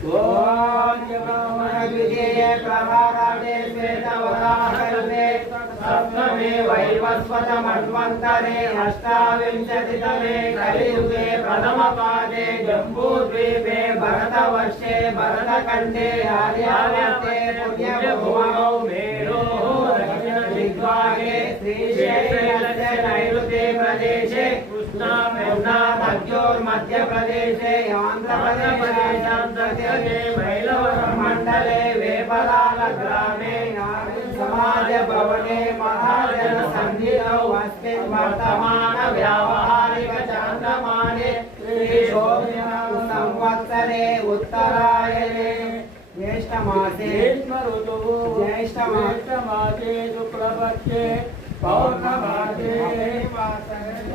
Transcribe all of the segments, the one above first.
ॐ ब्रह्मणविजये प्रभाराजे श्वेतवराहकल्पे सप्तमे वैवस्वतमन्वन्तरे अष्टाविंशतितमे कलियुगे प्रथमपादे जम्बूद्वीपे भरतवर्षे भरतखण्डे आर्यावर्ते पुण्यभूमौ मेरोः दक्षिणदिग्भागे श्रीशैलस्य नैऋते प्रदेशे మధ్యప్రదేశే ఆంధ్రప్రదేశే వర్తమాన వ్యావహారిక చాంద్రమానే ఉత్తరాయణే జ్యేష్ఠమాసే ఋతువు జ్యేష్ఠమాసే శుక్లపక్షే పౌర్ణమాసే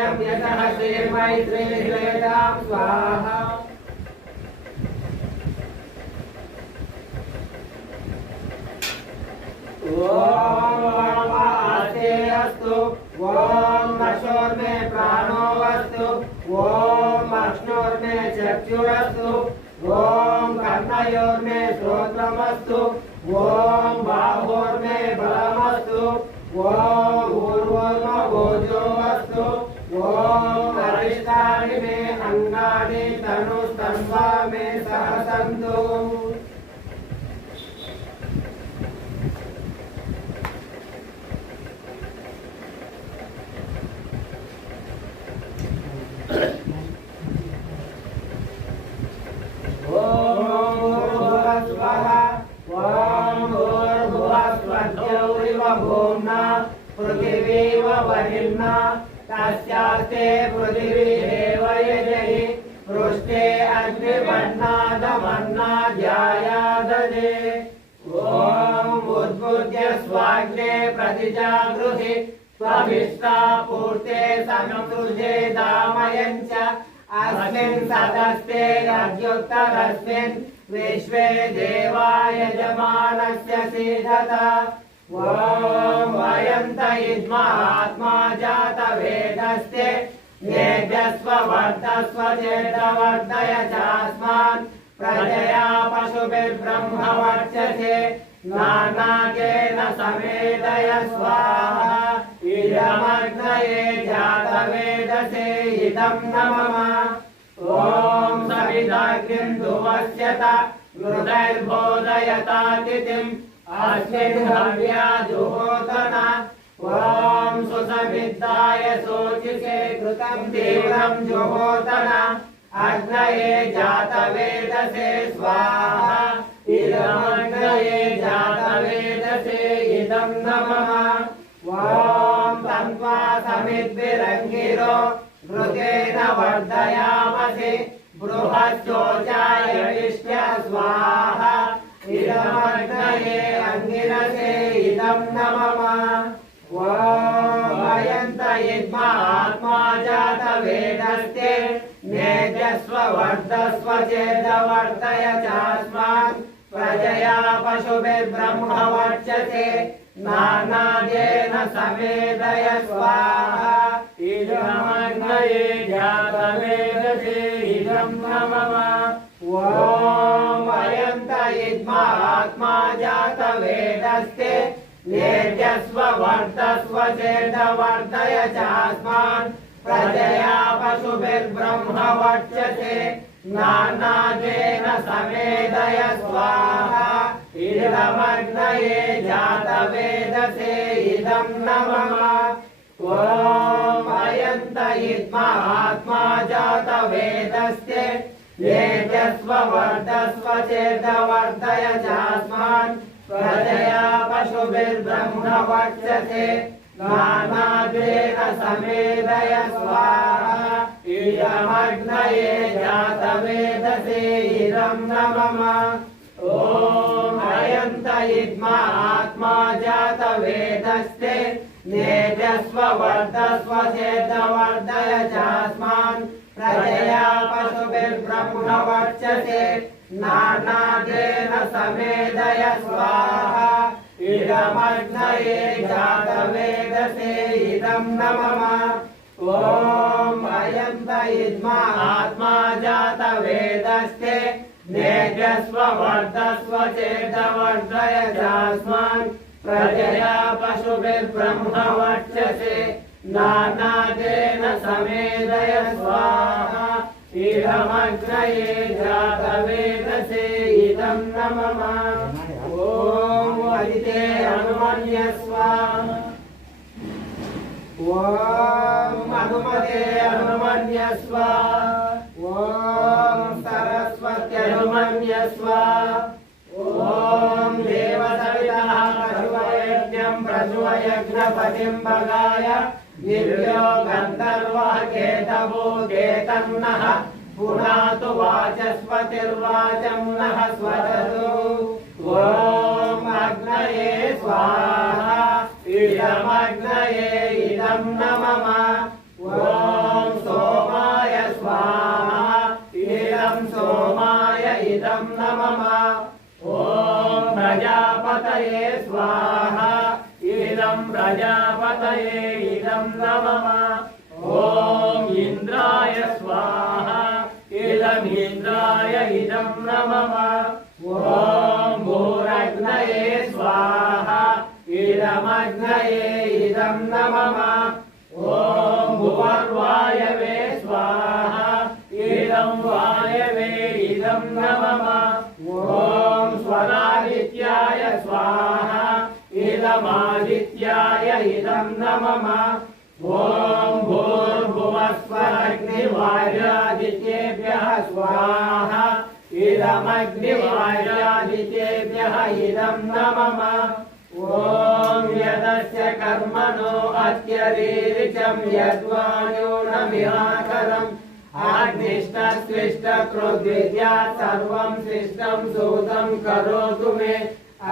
यतः श्रीमैत्री श्वेतां स्वाहा ॐ आस्ते अस्तु ॐ नशोर्मे प्राणो वस्तु ॐ अश्नोर्मे चक्षुरस्तु ॐ कर्णयोर्मे श्रोत्रमस्तु ॐ बाहोर्मे बलमस्तु ॐ पृथिवीव वहिर्ना तस्यास्ते पृथिवीरेव यजहि पृष्ठे अग्निवर्णादमन्नाध्यायाददे ॐ उद्बुद्ध्य स्वाग्ने प्रतिजागृहि त्वमिष्टा पूर्ते संसृजे दामयञ्च अस्मिन् सदस्ते अद्युत्तरस्मिन् विश्वे देवा यजमानस्य सीदता ॐ वयं त इद्मात्मा जातवेदस्ते वेदस्व वर्धस्व चेदवर्धय चास्मान् प्रजया पशुभिर्ब्रह्म वर्चसे नानाकेन समेदय स्वाहा इदमग्नये जातवेदसे इदं न मम ॐ सविदाग्निं धुवस्यत हृदैर्बोधयतातिथिम् अस्मिन् हव्या जुहोतन ॐ सुसमिद्धाय शोचिषे कृतं तीव्रं जुहोतन अग्नये जातवेदसे स्वाहा इदमग्नये जातवेदसे इदं न मम ॐ तन्त्वा समिद्भिरङ्गिरो घृतेन वर्धयामसि बृहच्चोचाय इष्ट्य स्वाहा ఇదమగ్నయే అంగిరసే ఇదం నమమ ఓమయంత ఇద్మ ఆత్మా జాత వేదస్తే నేజస్వ వర్ధస్వ చేద వర్ధయ చాస్మాన్ ప్రజయా పశుభిర్బ్రహ్మ వర్చతే నానాదేన సమేదయ స్వాహా ఇదమగ్నయే జాత వేదసే ఇదం जातवेदस्ते नेजस्व वर्धस्व चेदवर्धय चास्मान् प्रजया पशुभिर्ब्रह्म वर्चसे नानादेन समेदय स्वाहा इदमग्नये जातवेदसे इदं न मम ॐ अयन्त इद्मात्मा जातवेदस्ते वेदस्व वर्धस्व चेदवर्धय चास्मान् प्रजया पशुभिर्ब्रह्म वर्चसे नानाद्वेन समेदय स्वाहा इदमग्नये जातवेदसे इदं न मम ॐ अयन्त इद्मा आत्मा जातवेदस्ते नेजस्व वर्धस्व चेतवर्धय चास्मान् प्रजया पशुभिर्ब्रह्मवर्चसे नानादेन समेदय स्वाहा इदमग्नये जातवेदसे इदं न मम ॐ अयन्त इद्मा आत्मा जातवेदस्ते नेजस्व वर्धस्व चेतवर्धय चास्मान् प्रजया पशुभिर्ब्रह्मवर्चसे नानादेन समेदय स्वाहा इदमग्नये जातवेदसे इदं न मम ॐ वदिते अनुमन्यस्व ॐ हनुमते हनुमन्यस्व ॐ सरस्वत्यनुमन्यस्व ॐ देवसवितः प्रसुवयज्ञं प्रसुवयज्ञपतिं भगाय दिव्यो गन्धर्वः केतवो केतन्नः पुनातु वाचस्पतिर्वाचं नः स्वदतु ॐ अग्नये स्वाहा इदमग्नये इदं न मम ॐ सोमाय स्वाहा इदं सोमाय इदं न मम ॐ प्रजापतये स्वाहा इदं प्रजापतये इदं न मम ॐ इन्द्राय स्वाहा इदम् इन्द्राय इदं न मम ॐ भूरग्नये स्वाहा इदमग्नये इदं न मम ॐ भुवर्वायवे स्वाहा इदं वायवे इदं न मम ॐ स्वरादित्याय स्वाहा इदमादित्याय इदं न मम ॐ भूर्भुवस्वरग्निवाजादित्येभ्यः स्वाहा। इदमग्निवाजादित्येभ्यः इदं न मम ॐ यदस्य कर्मणो अत्यरीरिचं यद्वान्यूनमिहाकरम् आग्निष्टस्विष्टकृद्विद्यात् सर्वं शिष्टं सूतं करोतु मे।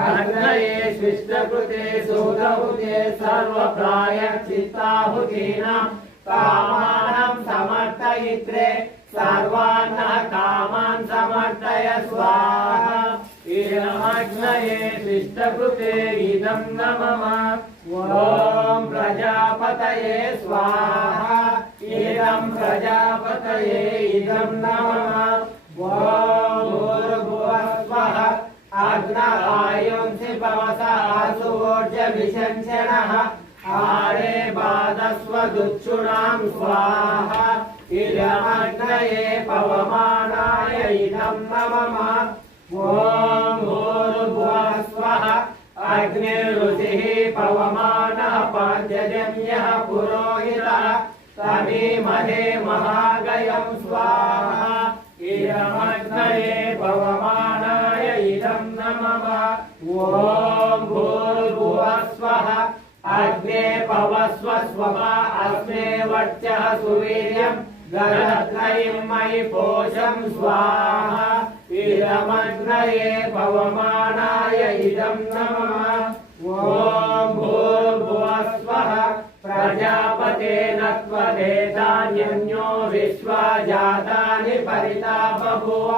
अग्नये शिष्टकृते सूतहुते सर्वप्रायचित्ताहुतीनां कामानं समर्थयित्रे सर्वान्नः कामान् समर्थय स्वाहा इदमग्नये शिष्टकृते इदं न मम ॐ प्रजापतये स्वाहा इदं प्रजापतये इदं न मम सुवोर्जविशंसनः आरे बाधस्वदुच्छुणां स्वाहा इदमग्नये पवमानाय इदं न मम ॐ भूर्भुवस्वः अग्निरुचिः पवमानः पाञ्चजन्यः पुरोहितः तमीमहे महागयं स्वाहा इदमग्नये पवमानाय इदं न मम ॐ भूर्भुवस्वः अग्ने पवस्व स्वमा अस्मे वर्चः सुवीर्यम् गरत्रयीं मयि पोषं स्वाहा। इदमग्नये पवमानाय इदं न मम ॐ भूर्भुवस्वः प्रजापतेन त्वदेतान्यन्यो विश्वा जातानि परिता बभूव।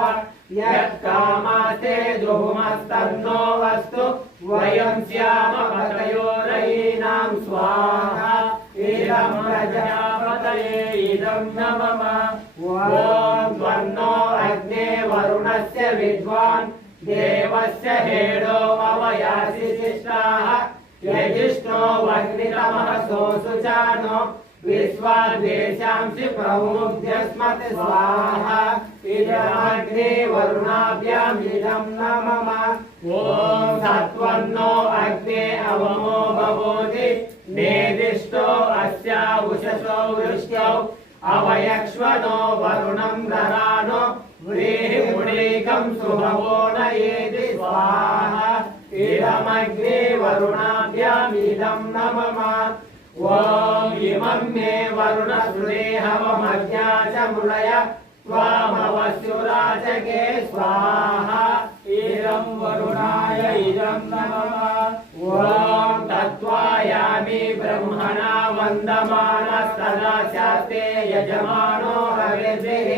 यत्कामास्ते द्रुमस्तन्नो वस्तु वयं स्याम पतयोरयीनां स्वाहा इदं प्रजापतये इदं न मम ॐ त्वन्नो अग्ने वरुणस्य विद्वान् देवस्य हेडो अवयासि शिष्टाः यजिष्ठो वह्नितमः सोऽसुचानो विश्वाद्वेषांसि प्रमुग्ध्यस्मत् स्वाहा इदमग्ने वरुणाभ्याम् इदं न मम ॐ सत्त्वन्नो अग्ने अवमो भवोति नेदिष्टो अस्या उषसो वृष्ट्यौ अवयक्ष्वनो वरुणं दरानो व्रीहिमुणीकं सुभवो नयेति स्वाहा इदमग्ने वरुणाभ्याम् इदं न मम ॐ इमं मे वरुणसुरेहवमज्ञा च मृळय त्वामवस्युराजके स्वाहा इदं वरुणाय इदं नमः ॐ तत्त्वायामि ब्रह्मणा वन्दमानस्तदा शास्ते यजमानो हविर्भिः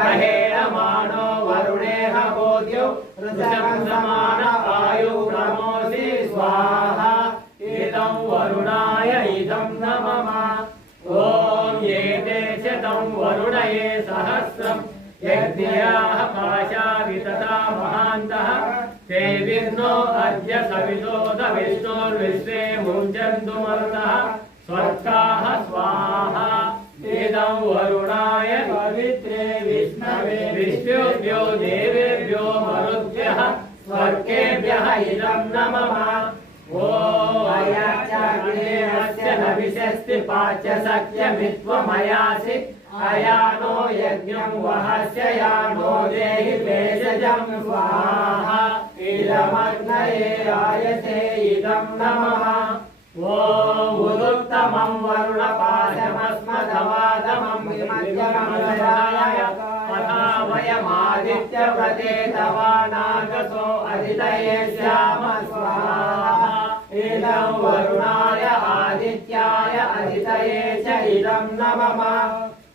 अहेळमानो वरुणेह बोध्यो ऋषभं समान आयुः तं वरुणये सहस्रम् यज्ञयाः पाशा वितता महान्तः। ते विष्णो अद्य सवितोद विष्णोर्विश्वे मुञ्चन्तु मरुतः स्वर्गाः स्वाहा। इदं वरुणाय पवित्रे विष्णवे। विष्णुभ्यो देवेभ्यो मरुभ्यः स्वर्गेभ्यः इदं नमः। ॐ अयाचाग्नेयस्य न विशस्ति पाच्य सख्यमित्वमयासि अयानो यज्ञं वहस्य यानो देहि भेषजं स्वाहा इदमग्नये आयसे इदं नमः ॐ उदुत्तमं वरुणपाशमस्मदवादमं विमध्यमङ्गलाय तथा वयमादित्यव्रते तवानागसो अदितये श्याम स्वाहा इदं वरुणाय आदित्याय अदितये च इदं नमः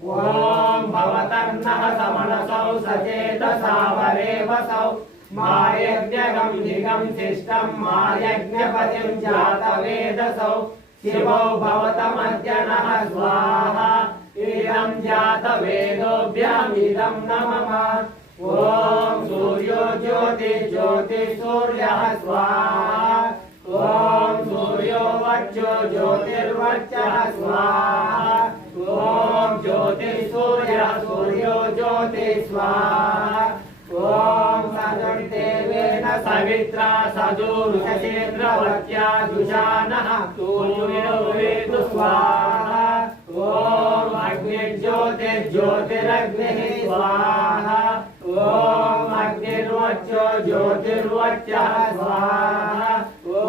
ॐ भवतर्नः समनसौ सचेतसावरेवसौ मायज्ञगम् निगम् शिष्टम् मायज्ञपतिम् जातवेदसौ। शिवौ भवतमर्जनः स्वाहा। इदम् जातवेदोभ्यामिदम् नमः। ॐ सूर्यो ज्योति ज्योतिसूर्यः स्वाहा। ॐ सूर्यो वच्यो ज्योतिर्वच्यः स्वाहा। ॐ ज्योतिसूर्यः सूर्यो ज्योति स्वाहा ॐ सदुर्देवेन सवित्रा सदुरुषेन्द्रवत्या दुशानः सूर्यो वेदु स्वाहा ॐ अग्निर्ज्योतिर्ज्योतिरग्निः स्वाहा ॐ अग्निर्वच्चो ज्योतिर्वच्चः स्वाहा ॐ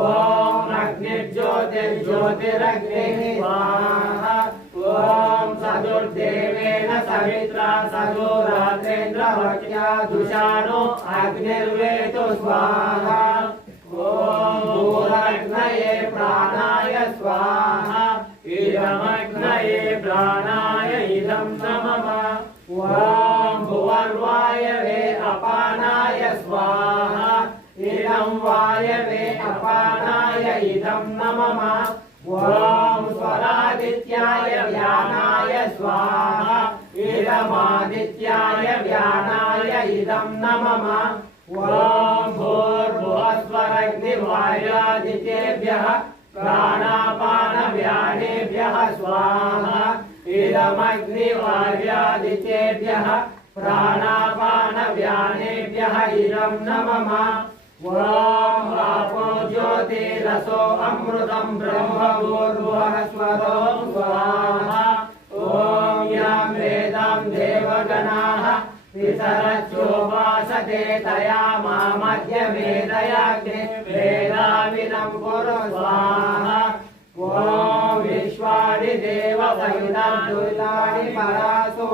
अग्निर्ज्योतिर्ज्योतिरग्निः स्वाहा ॐ सवित्रा सदुरात्रेन्द्रवत्या दुशानो अग्निर्वेतु स्वाहा। ॐ प्राणाय स्वाहा। इदमग्नये प्राणाय इदं नमः। ॐ भुवर्वायवे अपानाय स्वाहा। इदं वायवे अपानाय इदं नमः। स्वरादित्याय व्यानाय स्वाहा। इदमादित्याय व्यानाय इदं नमः ॐ भूर्भुवस्वरग्निवायुरादित्येभ्यः प्राणापानव्यानेभ्यः स्वाहा इदमग्निवार्यादित्येभ्यः प्राणापानव्यानेभ्यः इदं नमः ॐ आपो ज्योतिरसो अमृतं ब्रह्मभूर्भुवः स्वरो स्वाहा ॐ यां वेदां देवगणाः विसरच्योपासते तया मामद्य वेदयाग्ने वेदाविनं कुरु स्वाहा ॐ विश्वानि देवसहितं दुर्गाणि परासुव,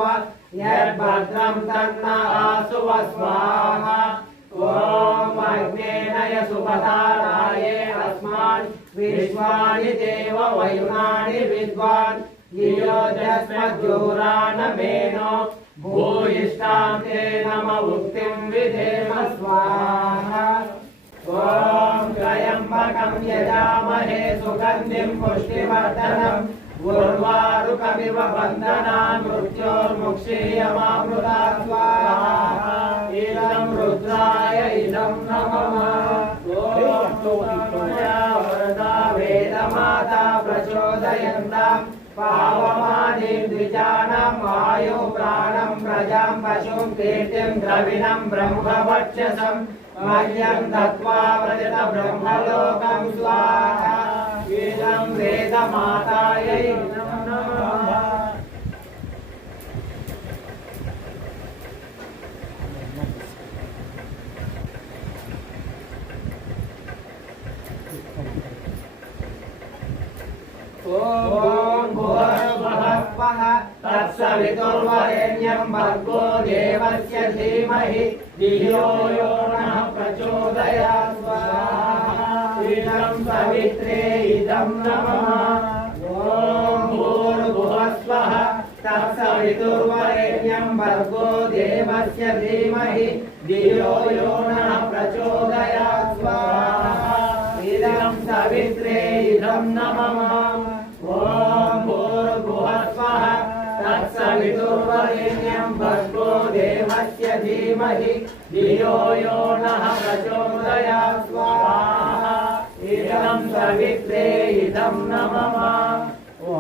यद्भद्रं तन्न आसुव स्वाहा। ॐ अग्नेनय सुपधाराये अस्मान् विश्वानि देव वयुनानि विद्वान्। योजस्मज्जोरानमेनो भूयिष्ठां ते नम उक्तिं विधेम स्वाहा ॐ त्र्यम्बकं यजामहे सुगन्धिं पुष्टिवर्धनम् उर्वारुकमिव बन्धना मृत्योर्मुक्षीयमामृता स्वाहा इदं रुद्राय इदं नमः ॐ वरदा वेदमाता प्रचोदयन्ताम् पावमानीं द्विजानाम् आयु प्राणं प्रजां पशुं कीर्तिं द्रविणं ब्रह्मवक्षसं मह्यं दत्त्वा व्रजत ब्रह्मलोकं स्वाहा। इदं वेदमातायै नमः ॐ सवितुर्वरेण्यं भर्गो देवस्य धीमहि धियो यो नः प्रचोदयात् स्वाहा। इदं सवित्रे इदं नमः। ॐ भूर्भुवस्वः तत्सवितुर्वरेण्यं भर्गो देवस्य धीमहि धियो यो नः प्रचोदयात् स्वाहा। इदं सवित्रे इदं नमः। तत्सवितुर्वरेण्यं भर्गो देवस्य धीमहि धियो यो नः प्रचोदयात् स्वाहा। इदं सवित्रे इदं नमः। ॐ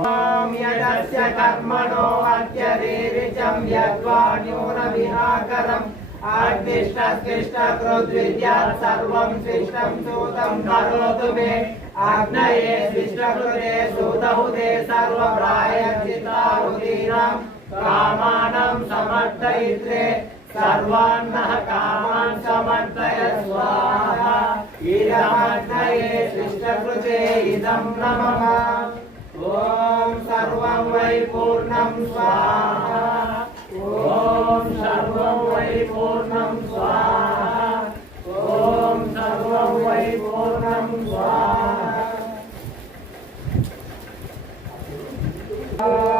यदस्य कर्मणो अत्यदेरिचं यद्वान्यूनविहाकरम् आग्निष्टस्विष्टकृद्विद्यात् सर्वं शिष्टं सूतं करोतु मे। आग्नये शिष्टकृते सूतहुते सर्वप्रायचिताहुतीनां कामानं समर्थयित्रे सर्वान्नः कामान् समर्थय स्वाहा इदमग्नये शिष्टकृते इदं नमः ॐ सर्वं वै पूर्णं स्वाहा ॐ सर्वं वै पूर्णं स्वाहा ॐ सर्वं वै पूर्णं स्वाहा ॐ वसोः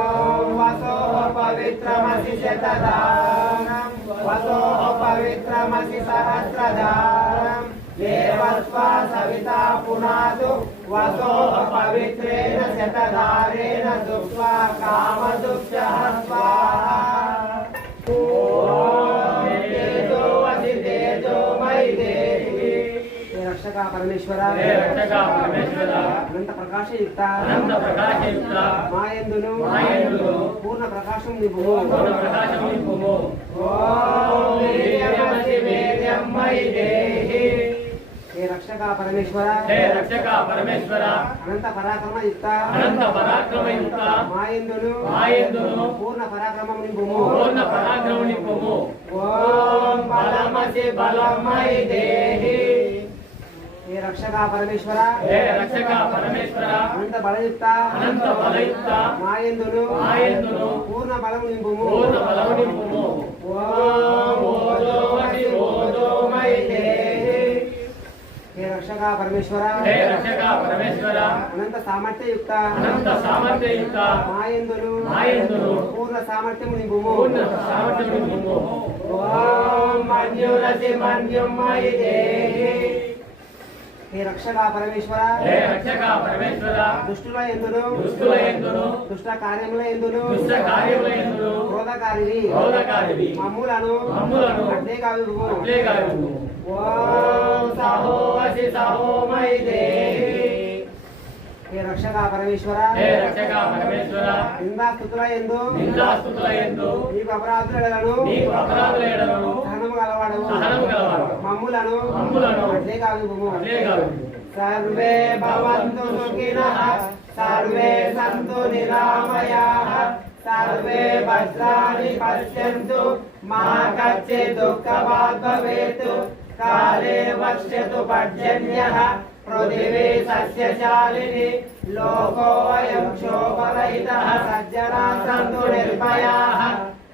पवित्रमसि शतदानं वसोः पवित्रमसि सहस्रदानं देवस्वा सविता पुनातु वसोः पवित्रेण शतधारेण सुप्त्वा कामदुःखः स्वाहा ॐ तेजो वसि तेजो मयि రక్షక పరమేశ్వర. అనంత ప్రకాశయుక్త. మాయందును. పూర్ణ ప్రకాశం నిపుము రక్షక పరమేశ్వర. రక్షక పరమేశ్వర. అనంత పరాక్రమ అనంత పరాక్రమ మాయందును. మాయందును. పూర్ణ పరాక్రమం నిపుము పూర్ణ పరాక్రమం నిపుము ఓం బలమసి బలమై దేహి. హే రక్షక పరమేశ్వర? హే రక్షక పరమేశ్వర? అనంత బలయుక్త? అనంత బలయుక్త? మాయందును మాయందును పూర్ణ బలము నింపుము. పూర్ణ బలము నింపుము. ఓం ఓజోమై ఓజోమై రక్షక పరమేశ్వర? హే రక్షక పరమేశ్వర? అనంత సామర్థ్యయుక్త? అనంత సామర్థ్యయుక్త? మాయందును మాయందును పూర్ణ సామర్థ్యము నింపుము. పూర్ణ సామర్థ్యము నింపుము. ఓం మన్యురసి హే రక్షక పరమేశ్వర? హే రక్షక పరమేశ్వర? దుష్టుల ఎందును? దుష్టుల ఎందును? దుష్ట కార్యముల ఎందును? దుష్ట కార్యముల ఎందును? క్రోధకారివి క్రోధకారివి మమ్ములను. మమ్ములను. అట్లే కాదు అట్లే కాదు ఓం సహో అసి సహో మై దేవి హే రక్షక పరమేశ్వర? హే రక్షక పరమేశ్వర? నిందాస్తుతుల ఎందు. నిందాస్తుతుల ఎందు. నీకు అపరాధులను నీకు అపరాధులను గలవాడు సహనము గలవాడు. మమ్ములను మమ్ములను అడ్డే కావివు అట్లే కాదు सर्वे भवन्तु सुखिनः सर्वे सन्तु निरामयाः सर्वे भद्राणि पश्यन्तु मा कच्चित् दुःखभाग् भवेत् काले वक्ष्यतु पर्जन्यः पृथिवी सस्यशालिनी लोकोऽयं क्षोभरहितः सज्जनाः सन्तु निर्भयाः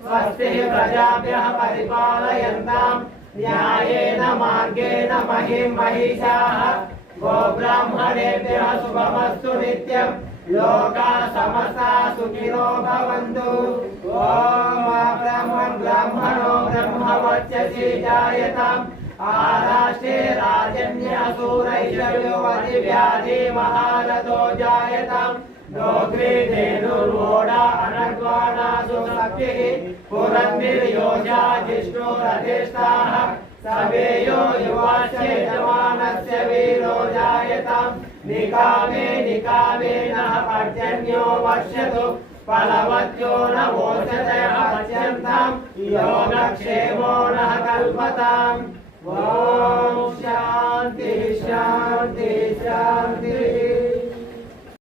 स्वस्तिः प्रजाभ्यः परिपालयन्ताम्। न्यायेन, मार्गेण, महिं महिषाः। गोब्राह्मणेभ्यः शुभमस्तु नित्यम्। लोका समस्ता सुखिनो भवन्तु। ॐ ब्राह्मण, ब्राह्मणो ब्रह्मवर्चसि जायताम्। आराष्ट्रे राजन्यसूरैषव्योवति व्याधि महारथो जायताम्। नोग्रे धेनुर्वोडा अनर्वाणासु शक्तिः पुरन्निर्योजा जिष्णुरधिष्ठाः सवेयो युवास्य जवानस्य वीरो जायताम् निकामे निकामे नः पर्जन्यो वर्षतु फलवत्यो न वोचतयः पच्यन्ताम् योगक्षेमो नः कल्पताम् ॐ शान्तिः शान्तिः शान्तिः